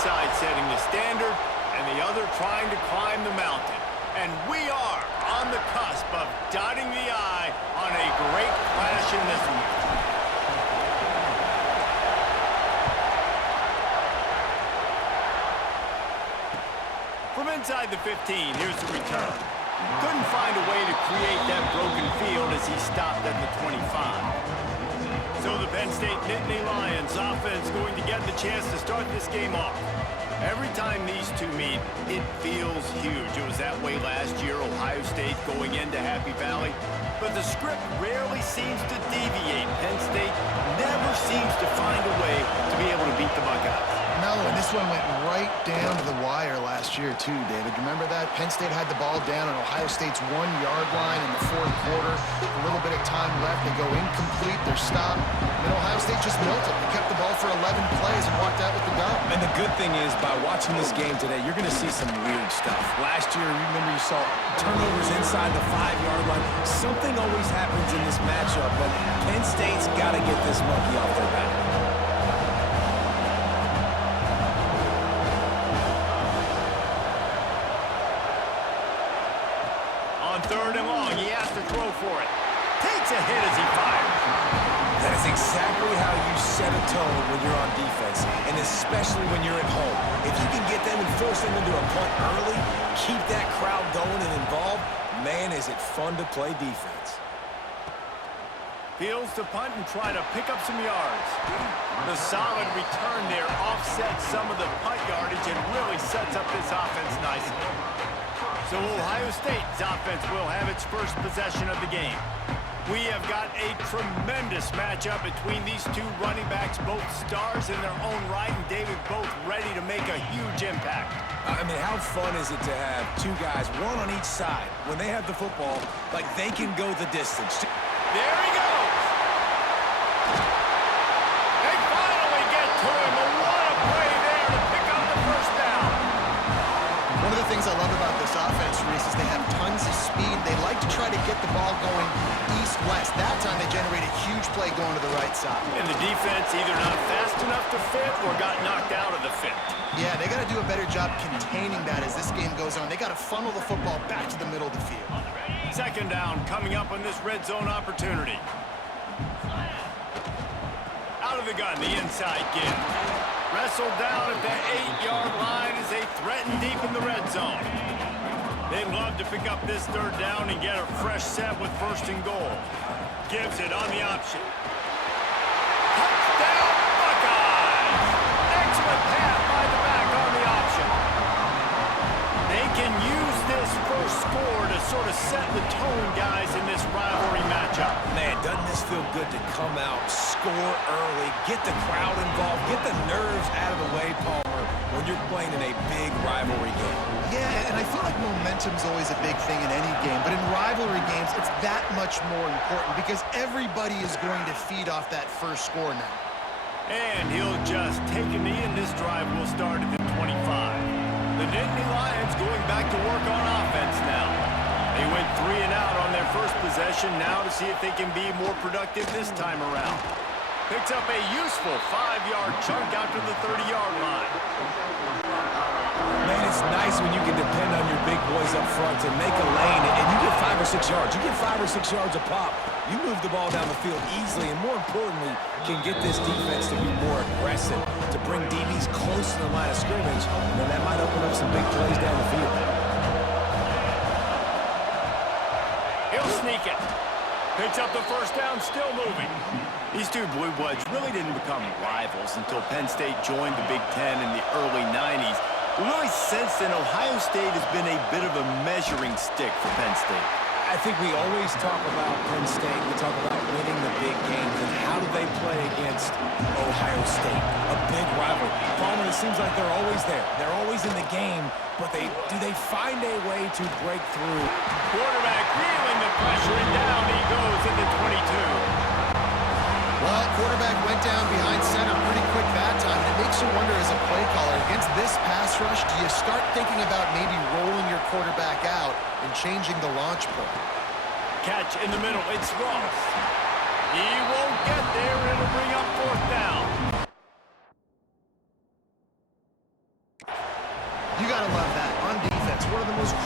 side setting the standard and the other trying to climb the mountain. And we are on the cusp of dotting the I on a great clash in this one. From inside the 15, here's the return. Couldn't find a way to create that broken field as he stopped at the 25. So the Penn State Nittany Lions offense going to get the chance to start this game off. Every time these two meet, it feels huge. It was that way last year, Ohio State going into Happy Valley. But the script rarely seems to deviate. Penn State never seems to find a way to be able to beat the Buckeyes. No, and this one went right down to the wire last year, too, David. Remember that? Penn State had the ball down on Ohio State's 1-yard line in the fourth quarter. A little bit of time left. They go incomplete. They're stopped. And Ohio State just milled it. They kept the ball for 11 plays and walked out with the dub. And the good thing is, by watching this game today, you're going to see some weird stuff. Last year, remember you saw turnovers inside the 5-yard line. Something always happens in this matchup, but Penn State's got to get this monkey off their back. Third and long, he has to throw for it. Takes a hit as he fires. That is exactly how you set a tone when you're on defense, and especially when you're at home. If you can get them and force them into a punt early, keep that crowd going and involved, man, is it fun to play defense. Fields to punt and try to pick up some yards. The solid return there offsets some of the punt yardage and really sets up this offense nicely. So Ohio State's offense will have its first possession of the game. We have got a tremendous matchup between these two running backs, both stars in their own right, and David, both ready to make a huge impact. I mean, how fun is it to have two guys, one on each side, when they have the football, like they can go the distance. There he goes! They finally get to him, and what a play there to pick up the first down. One of the things I love about this offense, Reese, is they have tons of speed. They like to try to get the ball going east-west. That time they generate a huge play going to the right side. And the defense either not fast enough to fit or got knocked out of the fit. Yeah, they got to do a better job containing that as this game goes on. They got to funnel the football back to the middle of the field. Second down coming up on this red zone opportunity. Out of the gun, the inside give. Wrestled down at the 8-yard line as they threaten deep in the red zone. They'd love to pick up this third down and get a fresh set with first and goal. Gives it on the option. Touchdown, Buckeyes! Excellent pass by the back on the option. They can use this first score to sort of set the tone, guys, in this rivalry matchup. Man, doesn't this feel good to come out, score early, get the crowd involved, get the nerves out of the way, Palmer, when you're playing in a big rivalry game. Yeah, and I feel like momentum's always a big thing in any game, but in rivalry games, it's that much more important because everybody is going to feed off that first score now. And he'll just take a knee, and this drive will start at the 25. The Nittany Lions going back to work on offense now. They went 3 and out on their first possession, now to see if they can be more productive this time around. Picks up a useful 5-yard chunk out to the 30-yard line. Man, it's nice when you can depend on your big boys up front to make a lane, and you get 5 or 6 yards. You get 5 or 6 yards a pop. You move the ball down the field easily, and more importantly, can get this defense to be more aggressive, to bring DBs close to the line of scrimmage, and then that might open up some big plays down the field. He'll sneak it. Picks up the first down, still moving. These two Blue Bloods really didn't become rivals until Penn State joined the Big Ten in the early 90s. We really sense that Ohio State has been a bit of a measuring stick for Penn State. I think we always talk about Penn State. We talk about winning the big games, and how do they play against Ohio State? A big rival. Palmer, it seems like they're always there. They're always in the game, but do they find a way to break through? Quarterback feeling the pressure, and down he goes at the 22. Well, quarterback went down behind center pretty quick that time, and it makes you wonder as a play caller, against this pass rush, do you start thinking about maybe rolling your quarterback out and changing the launch point? Catch in the middle, it's Ross. He won't get there, it'll bring up fourth down.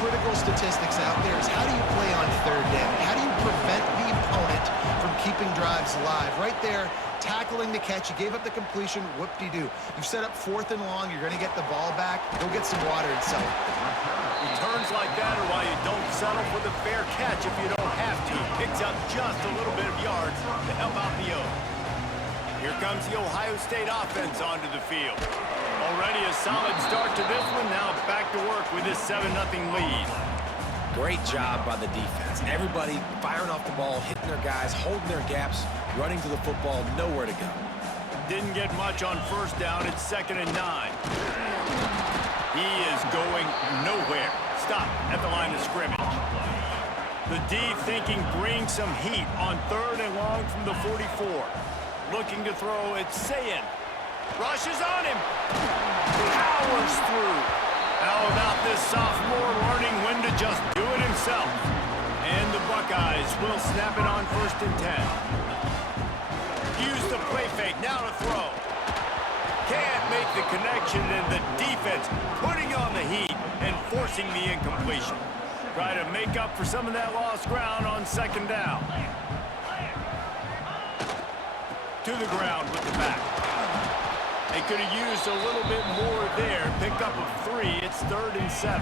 critical statistics out there is how do you play on third down? How do you prevent the opponent from keeping drives alive? Right there, tackling the catch. You gave up the completion. Whoop-de-doo. You've set up 4th and long. You're going to get the ball back. Go get some water and settle. Returns like that are why you don't settle for the fair catch if you don't have to. Picks up just a little bit of yards to help out the O. Here comes the Ohio State offense onto the field. Already a solid start to this one. Now back to work with this 7-0 lead. Great job by the defense. Everybody firing off the ball, hitting their guys, holding their gaps, running to the football, nowhere to go. Didn't get much on first down. It's 2nd and 9. He is going nowhere. Stop at the line of scrimmage. The D thinking bring some heat on 3rd and long from the 44. Looking to throw, it's Sayin. Rushes on him. Powers through. How about this sophomore learning when to just do it himself? And the Buckeyes will snap it on 1st and 10. Use the play fake, now to throw. Can't make the connection, and the defense putting on the heat and forcing the incompletion. Try to make up for some of that lost ground on 2nd down. To the ground with the back. They could have used a little bit more there. Pick up of 3. It's 3rd and 7.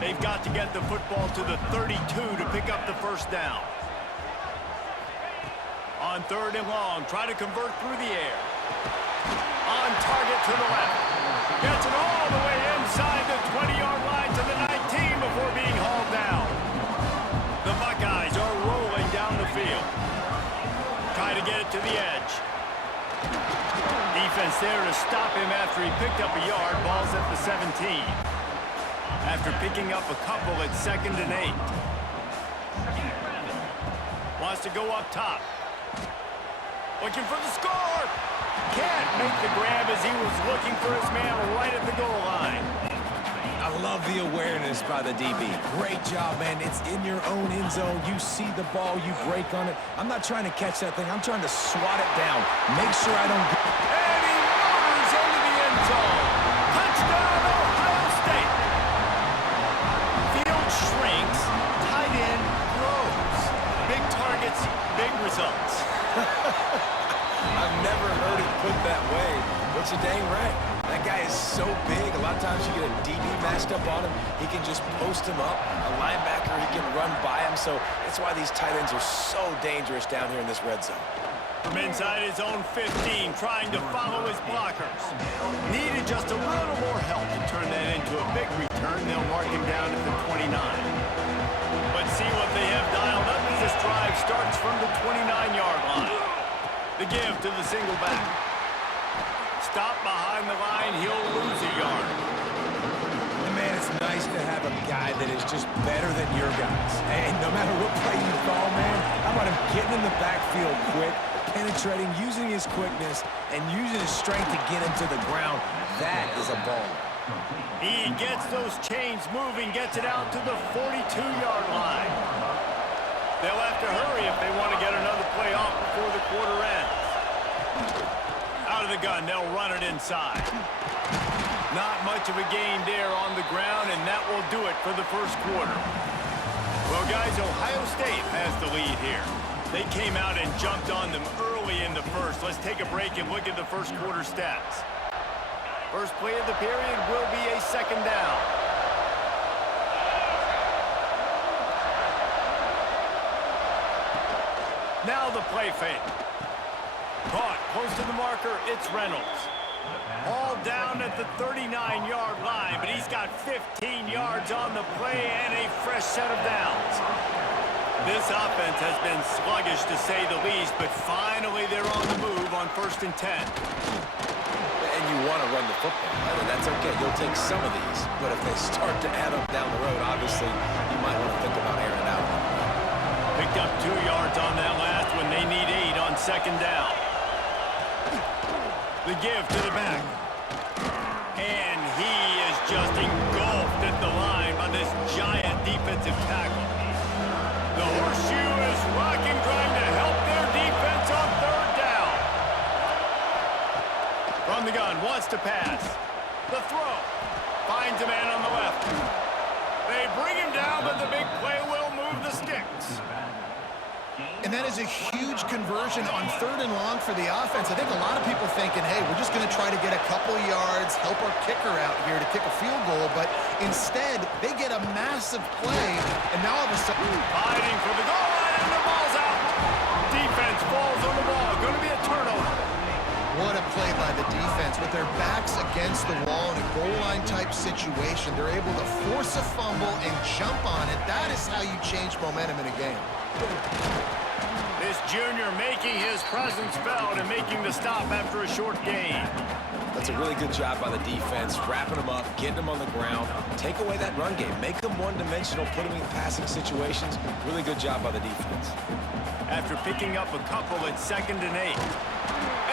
They've got to get the football to the 32 to pick up the 1st down. On 3rd and long, try to convert through the air. On target to the left. Gets it all the way inside the 20-yard line to the 19 before being hauled down. The Buckeyes are rolling down the field. Try to get it to the edge. Defense there to stop him after he picked up a yard. Ball's at the 17. After picking up a couple at 2nd and 8. Wants to go up top. Looking for the score. Can't make the grab as he was looking for his man right at the goal line. I love the awareness by the DB. Great job, man. It's in your own end zone. You see the ball, you break on it. I'm not trying to catch that thing. I'm trying to swat it down. Make sure I don't get... And he runs into the end zone. Touchdown, Ohio State. Field shrinks. Tight end grows. Big targets, big results. I've never heard it put that way, but you're dang right. That guy is so big. A lot of times you get a DB matched up on him. He can just post him up. A linebacker, he can run by him. So that's why these tight ends are so dangerous down here in this red zone. From inside his own 15, trying to follow his blockers. Needed just a little more help to turn that into a big return. They'll mark him down at the 29. But see what they have dialed up as this drive starts from the 29-yard line. The give to the single back. Stop behind the line, he'll lose a yard. And man, it's nice to have a guy that is just better than your guys. And no matter what play you call, man, how about him getting in the backfield quick, penetrating, using his quickness, and using his strength to get him to the ground. That is a ball. He gets those chains moving, gets it out to the 42-yard line. They'll have to hurry if they want to get another play off before the quarter ends. Out of the gun, they'll run it inside. Not much of a gain there on the ground, and that will do it for the 1st quarter. Well, guys, Ohio State has the lead here. They came out and jumped on them early in the 1st. Let's take a break and look at the 1st quarter stats. First play of the period will be a 2nd down. Now the play fake. Caught close to the marker, it's Reynolds. All down at the 39-yard line, but he's got 15 yards on the play and a fresh set of downs. This offense has been sluggish to say the least, but finally they're on the move on 1st and 10. And you want to run the football, and that's okay. You'll take some of these, but if they start to add up down the road, obviously you might want to think about airing it out. Picked up 2 yards on that last one. They need 8 on 2nd down. The give to the back. And he is just engulfed at the line by this giant defensive tackle. The horseshoe is rocking, trying to help their defense on 3rd down. From the gun, wants to pass. The throw. Finds a man on the left. They bring him down, but the big play will move the sticks. And that is a huge conversion on 3rd and long for the offense. I think a lot of people thinking, hey, we're just going to try to get a couple of yards, help our kicker out here to kick a field goal. But instead, they get a massive play, and now all of a sudden... Fighting for the goal line, and the ball's out. Defense falls on the ball. Going to be a turnover. What a play by the defense. With their backs against the wall in a goal line type situation, they're able to force a fumble and jump on it. That is how you change momentum in a game. This junior making his presence felt and making the stop after a short gain. That's a really good job by the defense, wrapping them up, getting them on the ground, take away that run game, make them one-dimensional, put them in passing situations. Really good job by the defense. After picking up a couple at 2nd and 8.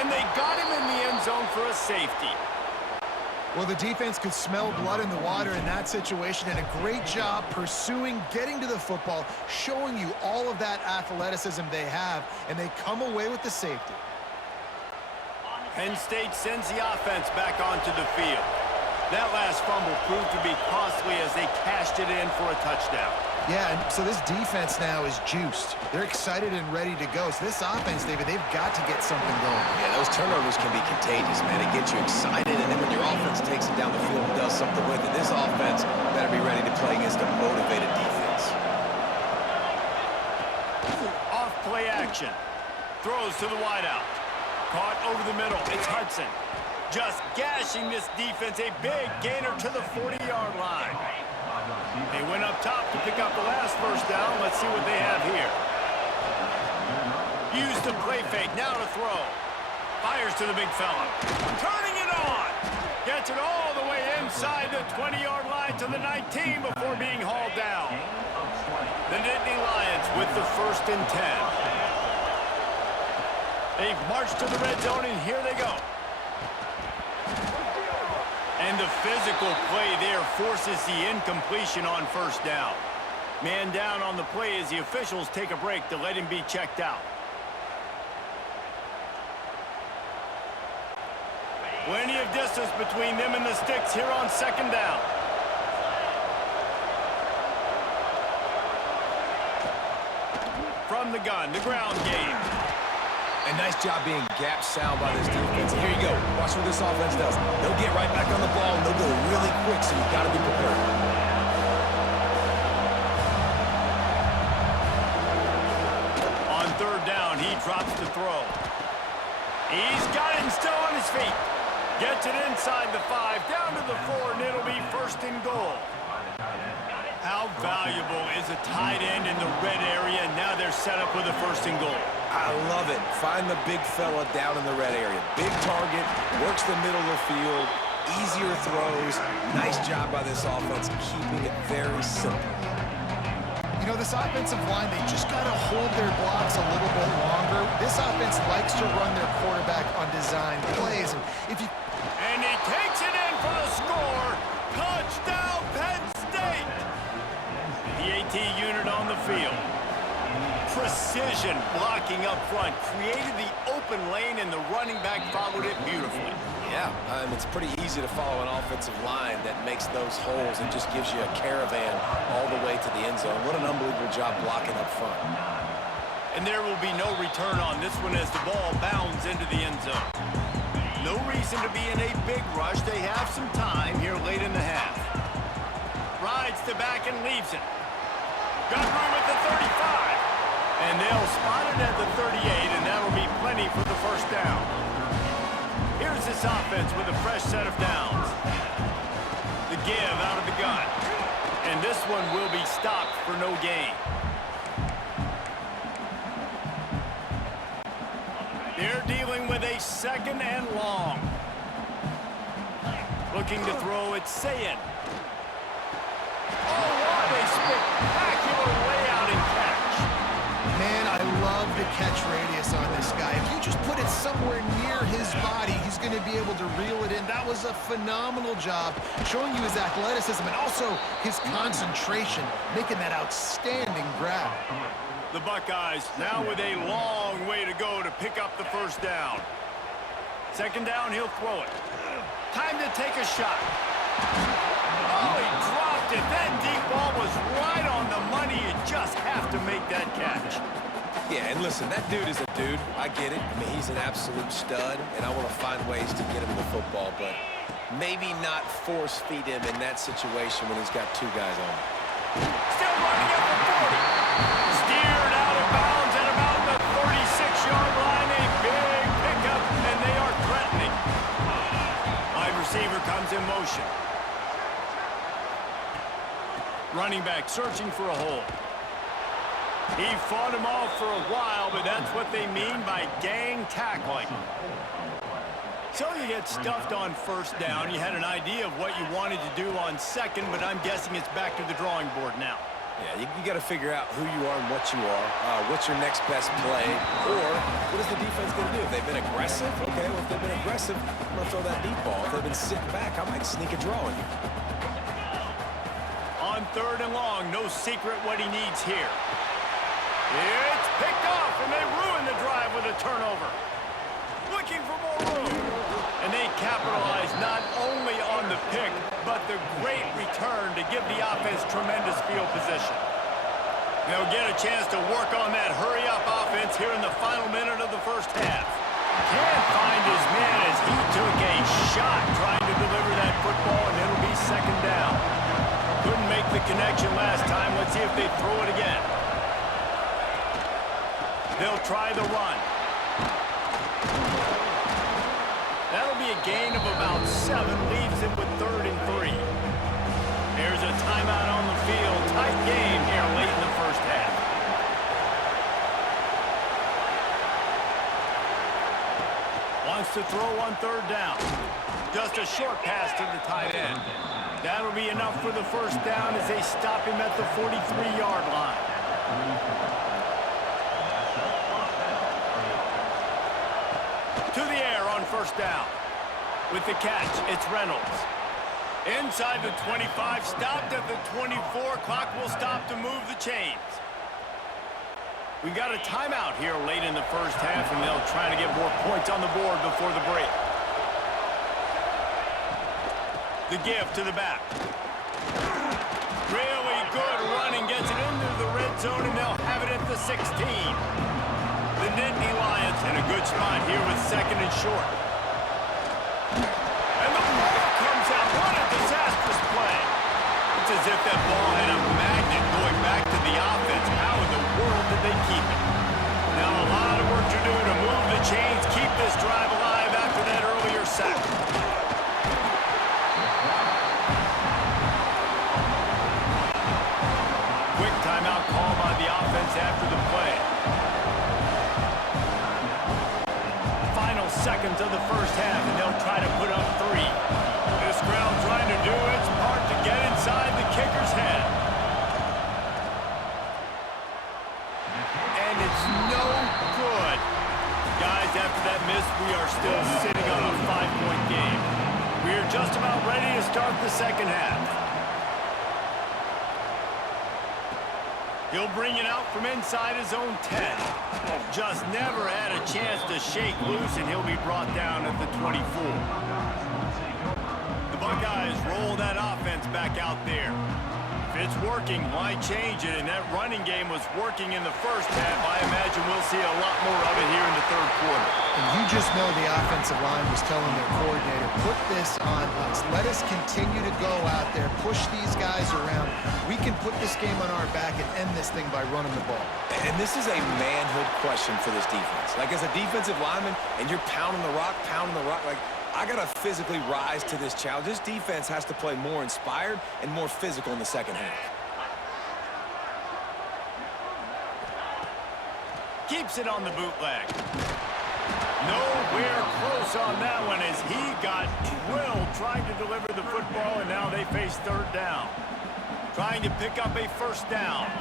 And they got him in the end zone for a safety. Well, the defense could smell blood in the water in that situation, and a great job pursuing, getting to the football, showing you all of that athleticism they have, and they come away with the safety. Penn State sends the offense back onto the field. That last fumble proved to be costly as they cashed it in for a touchdown. Yeah, and so this defense now is juiced. They're excited and ready to go. So this offense, David, they've got to get something going. Yeah, those turnovers can be contagious, man. It gets you excited, and then when your offense takes it down the field and does something with it, this offense better be ready to play against a motivated defense. Off play action. Throws to the wideout. Caught over the middle. It's Hudson. Just gashing this defense. A big gainer to the 40-yard line. They went up top to pick up the last first down. Let's see what they have here. Used the play fake. Now to throw. Fires to the big fella. Turning it on. Gets it all the way inside the 20-yard line to the 19 before being hauled down. The Nittany Lions with the 1st and 10. They've marched to the red zone, and here they go. And the physical play there forces the incompletion on 1st down. Man down on the play as the officials take a break to let him be checked out. Plenty of distance between them and the sticks here on 2nd down. From the gun, the ground game. And nice job being gap sound by this defense. Here you go. Watch what this offense does. They'll get right back on the ball, and they'll go really quick, so you've got to be prepared. On 3rd down, he drops to throw. He's got him still on his feet. Gets it inside the 5, down to the 4, and it'll be 1st and goal. How valuable is a tight end in the red area? Now they're set up with a 1st and goal. I love it. Find the big fella down in the red area. Big target, works the middle of the field, easier throws. Nice job by this offense, keeping it very simple. You know, this offensive line, they just got to hold their blocks a little bit longer. This offense likes to run their quarterback on design plays. And he takes it in for the score. Touchdown, Penn State! The AT unit on the field. Precision blocking up front. Created the open lane, and the running back followed it beautifully. Yeah, it's pretty easy to follow an offensive line that makes those holes and just gives you a caravan all the way to the end zone. What an unbelievable job blocking up front. And there will be no return on this one as the ball bounds into the end zone. No reason to be in a big rush. They have some time here late in the half. Rides to back and leaves it. Got room at the 35. And they'll spot it at the 38, and that'll be plenty for the 1st down. Here's this offense with a fresh set of downs. The give out of the gun. And this one will be stopped for no gain. They're dealing with a 2nd and long. Looking to throw it, Sayin. Oh, what a spectacular layout and catch. Man, I love the catch radius on this guy. If you just put it somewhere near his body, he's going to be able to reel it in. That was a phenomenal job, showing you his athleticism and also his concentration, making that outstanding grab. The Buckeyes now with a long way to go to pick up the 1st down. 2nd down, he'll throw it. Time to take a shot. Oh, he dropped missed it. That deep ball was right on the money. You just have to make that catch. Yeah, and listen, that dude is a dude. I get it. I mean, he's an absolute stud, and I want to find ways to get him the football, but maybe not force feed him in that situation when he's got two guys on him. Still running at the 40. Steered out of bounds at about the 36-yard line. A big pickup, and they are threatening. Wide receiver comes in motion. Running back searching for a hole. He fought him off for a while, but that's what they mean by gang tackling. So you get stuffed on first down. You had an idea of what you wanted to do on second, but I'm guessing it's back to the drawing board now. Yeah, you got to figure out who you are and what you are. What's your next best play? Or what is the defense going to do? If they've been aggressive, okay, well, if they've been aggressive, I'm going to throw that deep ball. If they've been sitting back, I might sneak a draw in here. On third and long, no secret what he needs here. It's picked off, and they ruin the drive with a turnover. Looking for more room. And they capitalize not only on the pick, but the great return to give the offense tremendous field position. They'll get a chance to work on that hurry-up offense here in the final minute of the first half. Can't find his man as he took a shot trying to deliver that football, and it'll be second down. Couldn't make the connection last time. Let's see if they throw it again. They'll try the run. That'll be a gain of about 7, leaves it with 3rd and 3. There's a timeout on the field. Tight game here late in the first half. Wants to throw on 3rd down. Just a short pass to the tight end. That'll be enough for the first down as they stop him at the 43-yard line. To the air on first down. With the catch, it's Reynolds. Inside the 25, stopped at the 24. Clock will stop to move the chains. We got a timeout here late in the first half, and they'll try to get more points on the board before the break. The give to the back. Really good running, gets it into the red zone, and they'll have it at the 16. The Nittany Lions in a good spot here with 2nd and short. And the ball comes out. What a disastrous play. It's as if that ball had a magnet going back to the offense. How in the world did they keep it? Now a lot of work to do to move the chains, keep this drive alive after that earlier sack. Quick timeout call by the offense after the play. Seconds of the first half, and they'll try to put up 3. This crowd trying to do its part to get inside the kicker's head. And it's no good. Guys, after that miss, we are still sitting on a 5-point game. We are just about ready to start the second half. He'll bring it out from inside his own 10. Just never had a chance to shake loose, and he'll be brought down at the 24. The Buckeyes roll that offense back out there. If it's working, why change it? And that running game was working in the first half. I imagine we'll see a lot more of it here in the 3rd quarter. And you just know the offensive line was telling their coordinator, put this on us. Let us continue to go out there, push these guys around. We can put this game on our back and end this thing by running the ball. And this is a manhood question for this defense. Like, as a defensive lineman, and you're pounding the rock, like, I got to physically rise to this challenge. This defense has to play more inspired and more physical in the second half. Keeps it on the bootleg. Nowhere close on that one as he got drilled trying to deliver the football, and now they face 3rd down. Trying to pick up a first down.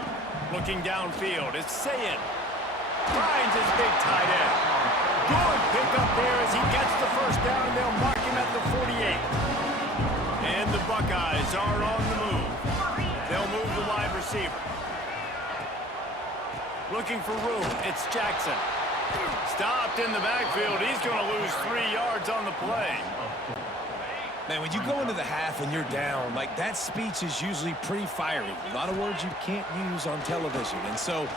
Looking downfield, it's Sayin. Finds his big tight end. Good pick up there as he gets the first down, and they'll mark him at the 48. And the Buckeyes are on the move. They'll move the wide receiver. Looking for room, it's Jackson. Stopped in the backfield. He's going to lose 3 yards on the play. Man, when you go into the half and you're down, like, that speech is usually pretty fiery. A lot of words you can't use on television. And so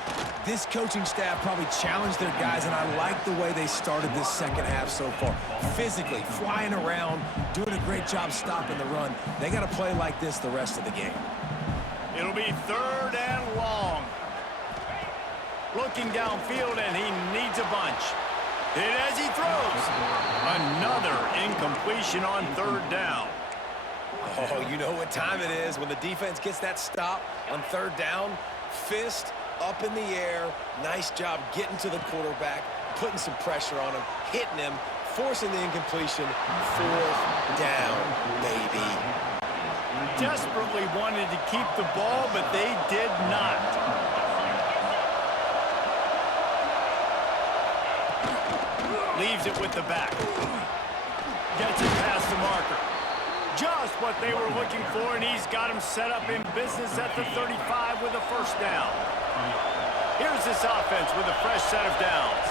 this coaching staff probably challenged their guys, and I like the way they started this second half so far. Physically, flying around, doing a great job stopping the run. They got to play like this the rest of the game. It'll be 3rd and long. Looking downfield, and he needs a bunch. And as he throws, another incompletion on 3rd down. Oh, you know what time it is when the defense gets that stop on 3rd down. Fist up in the air. Nice job getting to the quarterback, putting some pressure on him, hitting him, forcing the incompletion. 4th down, baby. Desperately wanted to keep the ball, but they did not. Leaves it with the back. Gets it past the marker. Just what they were looking for, and he's got him set up in business at the 35 with a 1st down. Here's this offense with a fresh set of downs.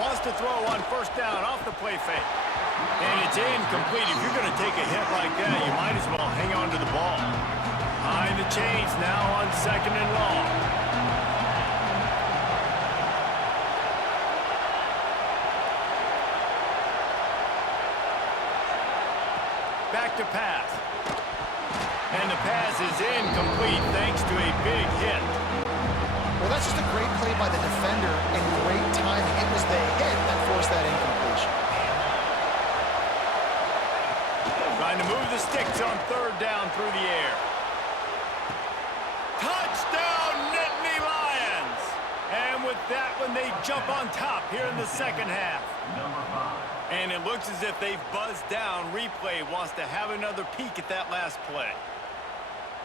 Wants to throw on 1st down off the play fake. And it's incomplete. If you're going to take a hit like that, you might as well hang on to the ball. Behind the chains now on 2nd and long. Back to pass. And the pass is incomplete thanks to a big hit. Well, that's just a great play by the defender and great timing. It was the hit that forced that incompletion. Trying to move the sticks on 3rd down through the air. Touchdown, Nittany Lions! And with that one, they jump on top here in the 2nd half. And it looks as if they've buzzed down. Replay wants to have another peek at that last play.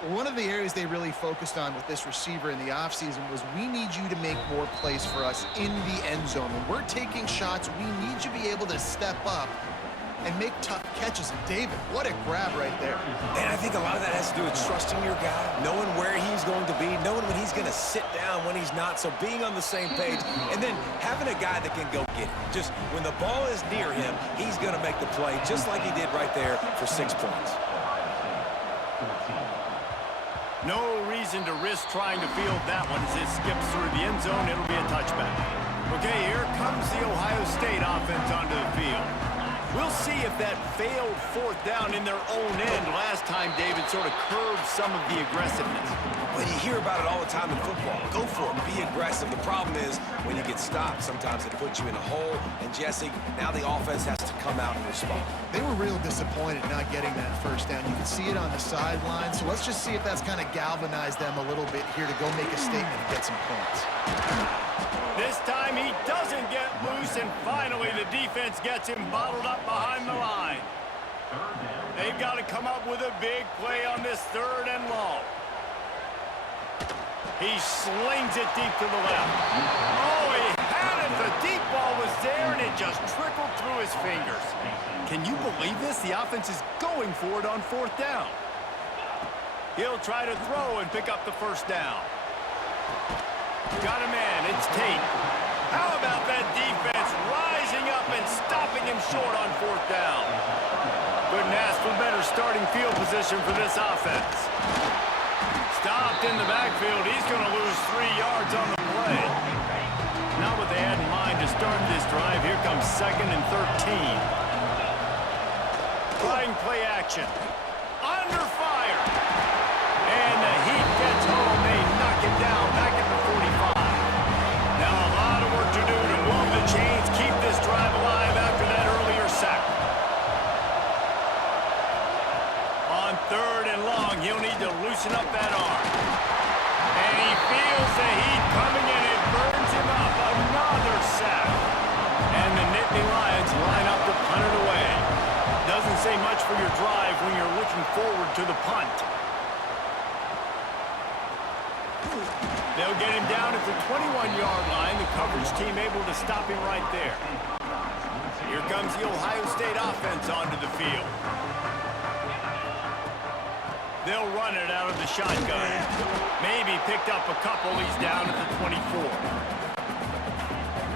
One of the areas they really focused on with this receiver in the offseason was we need you to make more plays for us in the end zone. When we're taking shots, we need you to be able to step up and make tough catches. And David, what a grab right there. And I think a lot of that has to do with trusting your guy, knowing where he's going to be, knowing when he's going to sit down, when he's not, so being on the same page, and then having a guy that can go get it. Just when the ball is near him, he's going to make the play, just like he did right there for 6 points. No reason to risk trying to field that one as it skips through the end zone. It'll be a touchback. Okay, here comes the Ohio State offense onto the field. We'll see if that failed 4th down in their own end last time, David, sort of curbed some of the aggressiveness. Well, you hear about it all the time in football. Go for it. Be aggressive. The problem is when you get stopped, sometimes it puts you in a hole. And, Jesse, now the offense has to come out and respond. They were real disappointed not getting that 1st down. You can see it on the sideline. So let's just see if that's kind of galvanized them a little bit here to go make a statement and get some points. This time he doesn't get loose, and finally the defense gets him bottled up behind the line. They've got to come up with a big play on this 3rd and long. He slings it deep to the left. Oh, he had it. The deep ball was there, and it just trickled through his fingers. Can you believe this? The offense is going for it on 4th down. He'll try to throw and pick up the 1st down. Got a man. It's Tate. How about that defense rising up and stopping him short on 4th down? Couldn't ask for better starting field position for this offense. Stopped in the backfield. He's going to lose 3 yards on the play. Not what they had in mind to start this drive. Here comes 2nd and 13. Trying play action. Under fire. And the Heat gets home. They knock it down back at the 45. Now a lot of work to do to move the chains, keep this drive alive after that earlier sack. On 3rd and long, he'll need to loosen up that arm. And he feels the heat coming in. It burns him up. Another sack. And the Nittany Lions line up to punt it away. Doesn't say much for your drive when you're looking forward to the punt. They'll get him down at the 21-yard line. The coverage team able to stop him right there. Here comes the Ohio State offense onto the field. They'll run it out of the shotgun. Maybe picked up a couple. He's down at the 24.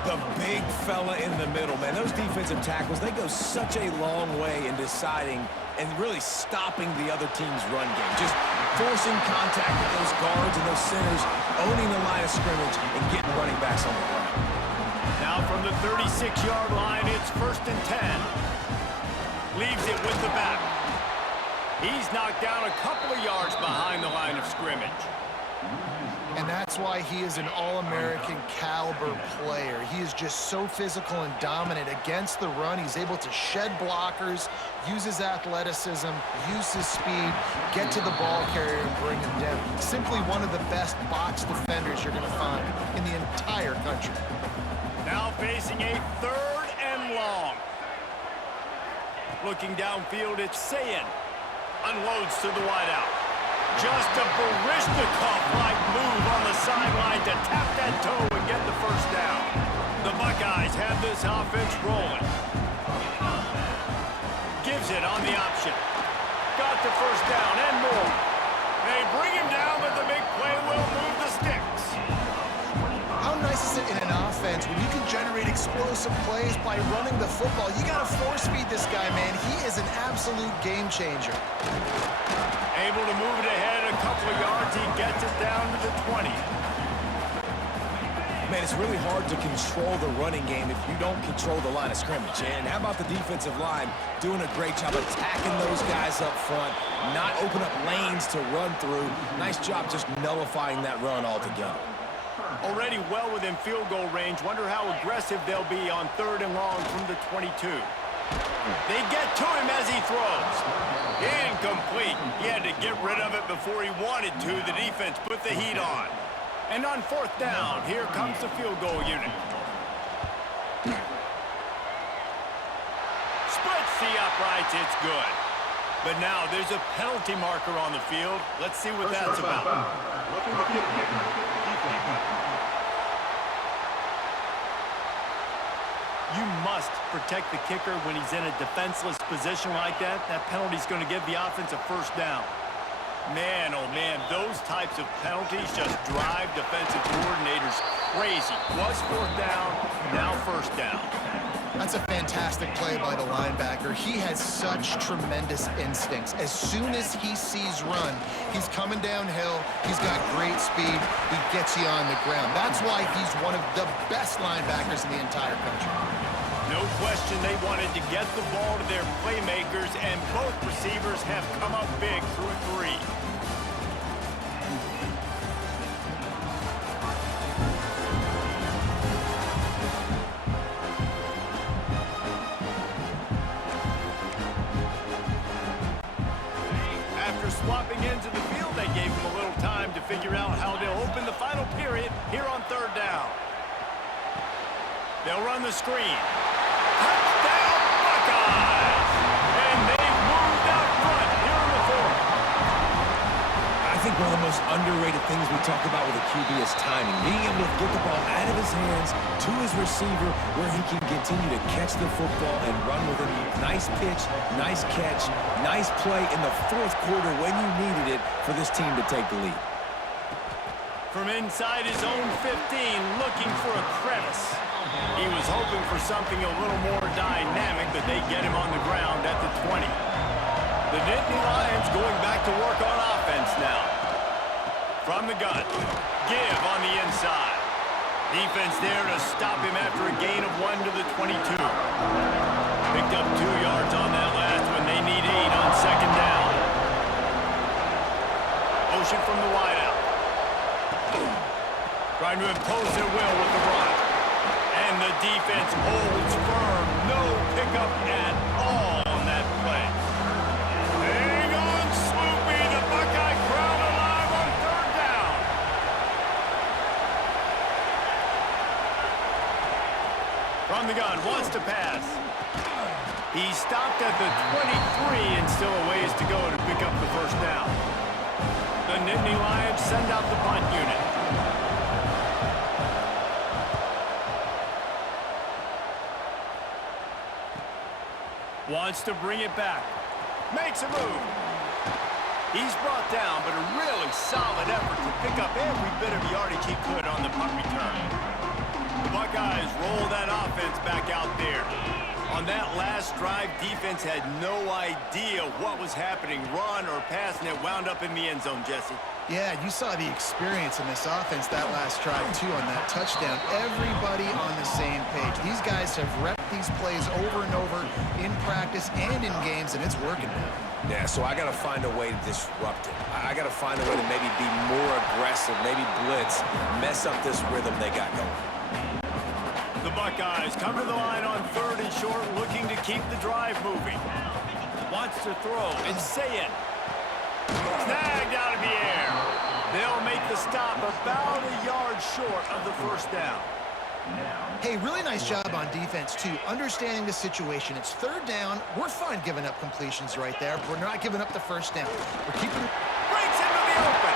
The big fella in the middle, man. Those defensive tackles, they go such a long way in deciding and really stopping the other team's run game. Just forcing contact with those guards and those centers, owning the line of scrimmage, and getting running backs on the ground. Now from the 36-yard line, it's 1st and 10. Leaves it with the back. He's knocked down a couple of yards behind the line of scrimmage. And that's why he is an All-American caliber player. He is just so physical and dominant against the run. He's able to shed blockers, use his athleticism, use his speed, get to the ball carrier and bring him down. Simply one of the best box defenders you're going to find in the entire country. Now facing a 3rd and long. Looking downfield, it's Sayin. Unloads to the wideout. Just a Baryshnikov-like move on the sideline to tap that toe and get the 1st down. The Buckeyes have this offense rolling. Gives it on the option. Got the 1st down and more. They bring him down, but the big play will move the sticks. How nice is it in an offense when you can generate explosive plays by running the football? You got to force feed this guy, man. He is an absolute game changer. Able to move it ahead a couple of yards. He gets it down to the 20. Man, it's really hard to control the running game if you don't control the line of scrimmage. And how about the defensive line doing a great job attacking those guys up front, not open up lanes to run through. Nice job just nullifying that run altogether. Already well within field goal range. Wonder how aggressive they'll be on 3rd and long from the 22. They get to him as he throws. Incomplete. He had to get rid of it before he wanted to. The defense put the heat on. And on 4th down, here comes the field goal unit. Splits the uprights. It's good. But now there's a penalty marker on the field. Let's see what that's about. You must protect the kicker when he's in a defenseless position like that. That penalty's going to give the offense a 1st down. Man, oh man, those types of penalties just drive defensive coordinators crazy. Was 4th down, now 1st down. That's a fantastic play by the linebacker. He has such tremendous instincts. As soon as he sees run, he's coming downhill. He's got great speed. He gets you on the ground. That's why he's one of the best linebackers in the entire country. No question they wanted to get the ball to their playmakers, and both receivers have come up big through 3. After swapping into the field, they gave him a little time to figure out how they'll open the final period here on 3rd down. They'll run the screen. Touchdown, Buckeyes! And they've moved out front here in the 4th. I think one of the most underrated things we talk about with a QB is timing. Being able to get the ball out of his hands to his receiver where he can continue to catch the football and run with it. Nice pitch, nice catch, nice play in the 4th quarter when you needed it for this team to take the lead. From inside his own 15, looking for a crevice. He was hoping for something a little more dynamic, but they get him on the ground at the 20. The Nittany Lions going back to work on offense now. From the gun, give on the inside. Defense there to stop him after a gain of 1 to the 22. Picked up 2 yards on that last one. They need 8 on 2nd down. Motion from the wideout. Trying to impose their will with the run. And the defense holds firm. No pickup at all on that play. Hang on, Sloopy. The Buckeye crowd alive on 3rd down. From the gun, wants to pass. He stopped at the 23 and still a ways to go to pick up the 1st down. The Nittany Lions send out the punt unit. Wants to bring it back. Makes a move. He's brought down, but a really solid effort to pick up every bit of yardage he could on the punt return. The Buckeyes roll that offense back out there. On that last drive, defense had no idea what was happening, run or pass, and it wound up in the end zone, Jesse. Yeah, you saw the experience in this offense that last drive, too, on that touchdown. Everybody on the same page. These guys have repped these plays over and over in practice and in games, and it's working now. Yeah, so I got to find a way to disrupt it. I got to find a way to maybe be more aggressive, maybe blitz, mess up this rhythm they got going. The Buckeyes come to the line on 3rd and short, looking to keep the drive moving. Wants to throw, and Sayin. Snagged out of the air. They'll make the stop about a yard short of the first down. Hey, really nice job on defense, too, understanding the situation. It's 3rd down. We're fine giving up completions right there, but we're not giving up the first down. We're keeping... Breaks into the open.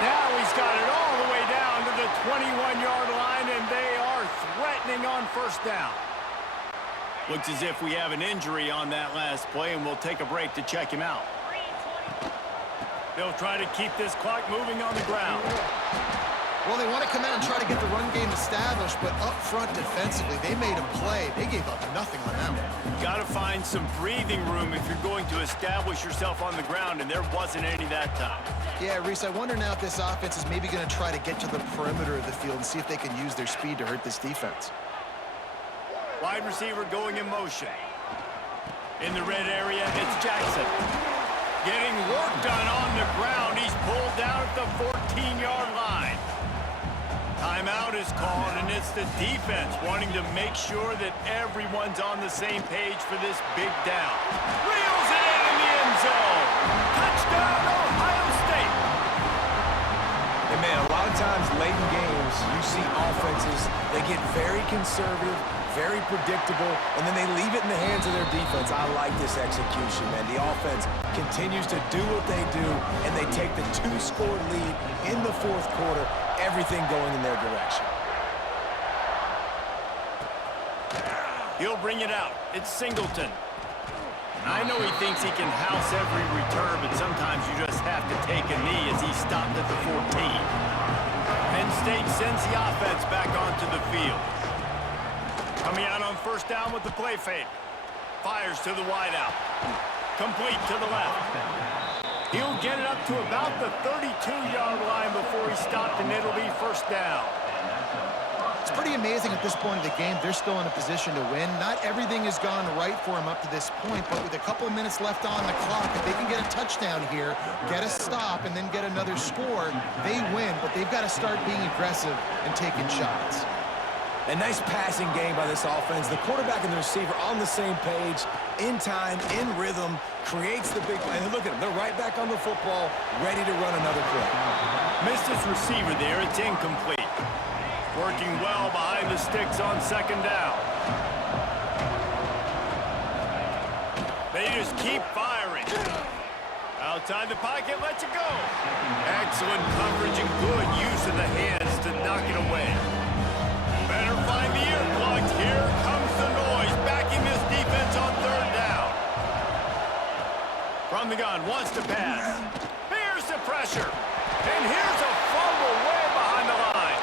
Now he's got it all the way down to the 21-yard line, and they are threatening on first down. Looks as if we have an injury on that last play, and we'll take a break to check him out. They'll try to keep this clock moving on the ground. Well, they want to come out and try to get the run game established, but up front defensively, they made a play. They gave up nothing on that one. Got to find some breathing room if you're going to establish yourself on the ground, and there wasn't any that time. Yeah, Reese, I wonder now if this offense is maybe going to try to get to the perimeter of the field and see if they can use their speed to hurt this defense. Wide receiver going in motion. In the red area, it's Jackson. Getting work done on the ground. He's pulled down at the 14-yard line. Timeout is called, and it's the defense wanting to make sure that everyone's on the same page for this big down. Reels it in the end zone. Touchdown, Ohio State. And man, a lot of times late in games, you see offenses, they get very conservative, very predictable, and then they leave it in the hands of their defense. I like this execution, man. The offense continues to do what they do, and they take the 2-score lead in the 4th quarter, everything going in their direction. He'll bring it out. It's Singleton. I know he thinks he can house every return, but sometimes you just have to take a knee as he stopped at the 14. Penn State sends the offense back onto the field. Coming out on first down with the play fake. Fires to the wideout. Complete to the left. He'll get it up to about the 32-yard line before he stopped, and it'll be first down. It's pretty amazing at this point of the game. They're still in a position to win. Not everything has gone right for them up to this point, but with a couple of minutes left on the clock, if they can get a touchdown here, get a stop, and then get another score, they win. But they've got to start being aggressive and taking shots. A nice passing game by this offense. The quarterback and the receiver on the same page, in time, in rhythm, creates the big play. And look at them. They're right back on the football, ready to run another play. Missed his receiver there. It's incomplete. Working well behind the sticks on second down. They just keep firing. Outside the pocket, lets it go. Excellent coverage and good use of the hands to knock it away. Better find the earplugs. Here comes the noise, backing this defense on third down. From the gun, wants to pass. Here's the pressure. And here's a fumble way behind the line.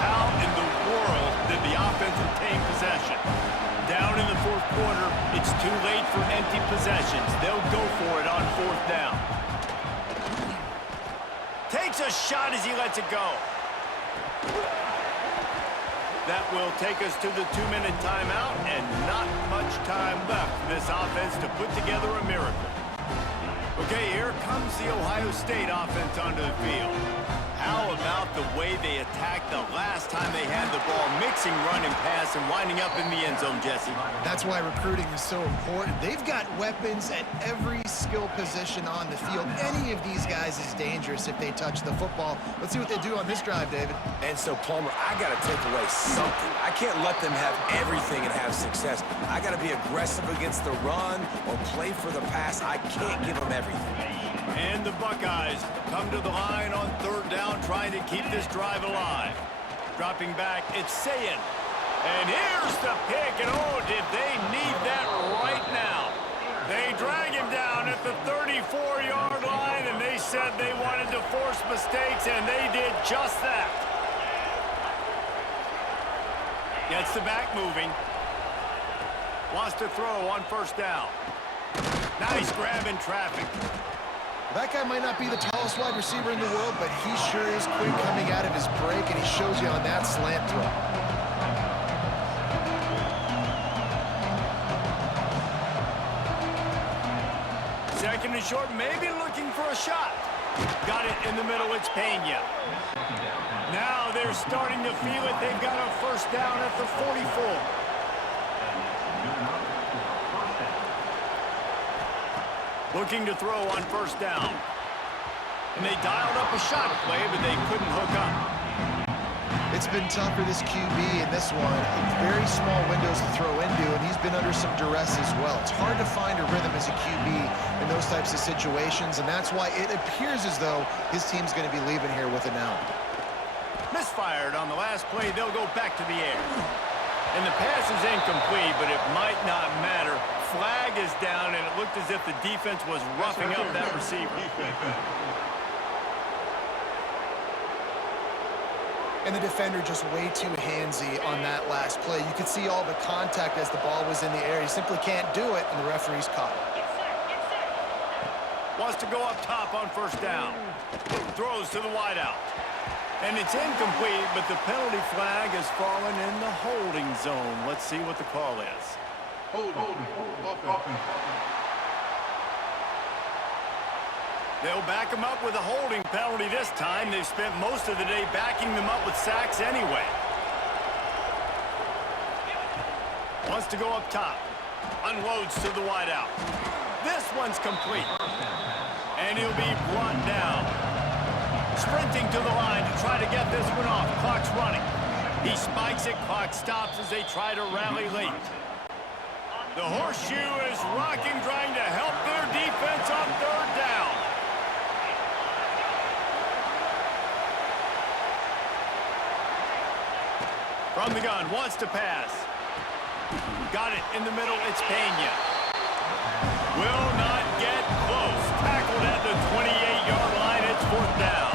How in the world did the offense obtain possession? Down in the 4th quarter, it's too late for empty possessions. They'll go for it on 4th down. Takes a shot as he lets it go. That will take us to the 2-minute timeout, and not much time left for this offense to put together a miracle. Okay, here comes the Ohio State offense onto the field. How about the way they attacked the last time they had the ball, mixing run and pass and winding up in the end zone, Jesse? That's why recruiting is so important. They've got weapons at every skill position on the field. Any of these guys is dangerous if they touch the football. Let's see what they do on this drive, David. And so, Palmer, I got to take away something. I can't let them have everything and have success. I got to be aggressive against the run or play for the pass. I can't give them everything. And the Buckeyes come to the line on third down, trying to keep this drive alive. Dropping back, it's Sayin. And here's the pick, and oh, did they need that right now. They drag him down at the 34-yard line, and they said they wanted to force mistakes, and they did just that. Gets the back moving. Wants to throw on first down. Nice grab in traffic. That guy might not be the tallest wide receiver in the world, but he sure is quick coming out of his break, and he shows you on that slant throw. Second and short, maybe looking for a shot. Got it in the middle, it's Pena. Now they're starting to feel it. They've got a first down at the 44. Looking to throw on first down. And they dialed up a shot play, but they couldn't hook up. It's been tough for this QB in this one. Very small windows to throw into, and he's been under some duress as well. It's hard to find a rhythm as a QB in those types of situations, and that's why it appears as though his team's going to be leaving here with an out. Misfired on the last play. They'll go back to the air. And the pass is incomplete, but it might not matter. Flag is down, and it looked as if the defense was roughing up that receiver. And the defender just way too handsy on that last play. You could see all the contact as the ball was in the air. He simply can't do it, and the referee's caught it. Wants to go up top on first down. Throws to the wideout. And it's incomplete, but the penalty flag has fallen in the holding zone. Let's see what the call is. They'll back him up with a holding penalty this time. They've spent most of the day backing them up with sacks anyway. Wants to go up top. Unloads to the wideout. This one's complete. And he'll be brought down. Sprinting to the line to try to get this one off. Clock's running. He spikes it. Clock stops as they try to rally late. The horseshoe is rocking, trying to help their defense on third down. From the gun, wants to pass. Got it in the middle, it's Pena. Will not get close. Tackled at the 28-yard line, it's fourth down.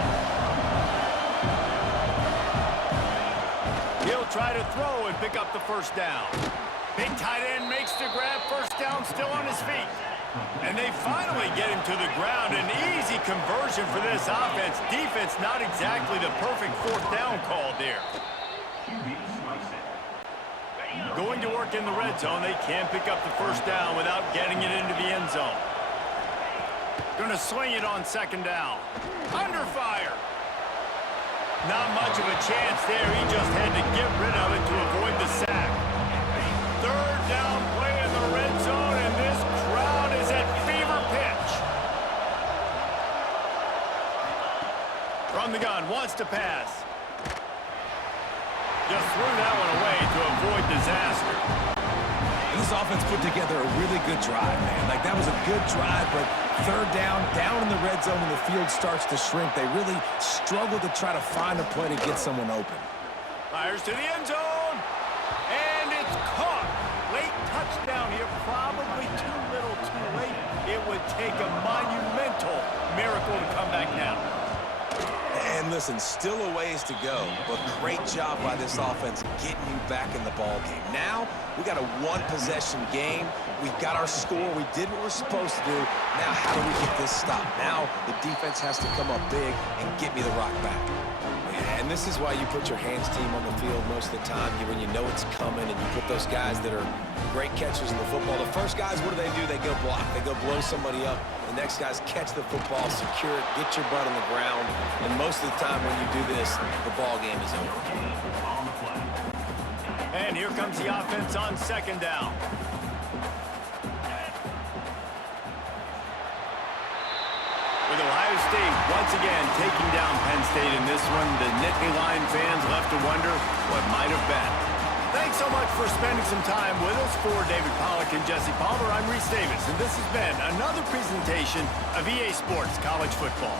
He'll try to throw and pick up the first down. Big tight end makes the grab, first down, still on his feet. And they finally get him to the ground. An easy conversion for this offense. Defense not exactly the perfect fourth down call there. Going to work in the red zone. They can't pick up the first down without getting it into the end zone. Gonna swing it on second down. Under fire. Not much of a chance there. He just had to get rid of it to avoid the sack. Third down play in the red zone, and this crowd is at fever pitch. From the gun, wants to pass. Just threw that one away to avoid disaster. And this offense put together a really good drive, man. Like, that was a good drive, but third down in the red zone, and the field starts to shrink. They really struggled to try to find a play to get someone open. Fires to the end zone, and it's caught. Late touchdown here, probably too little too late. It would take a monumental miracle to come back now. And listen, still a ways to go, but great job by this offense getting you back in the ball game. Now, we got a one-possession game. We've got our score. We did what we're supposed to do. Now, how do we get this stopped? Now, the defense has to come up big and get me the rock back. And this is why you put your hands team on the field most of the time, when you know it's coming, and you put those guys that are great catchers in the football. The first guys, what do? They go block. They go blow somebody up. The next guys catch the football, secure it, get your butt on the ground. And most of the time when you do this, the ball game is over. And here comes the offense on second down. With Ohio State once again taking down Penn State in this one, the Nittany Lion fans left to wonder what might have been. Thanks so much for spending some time with us. For David Pollack and Jesse Palmer, I'm Reese Davis, and this has been another presentation of EA Sports College Football.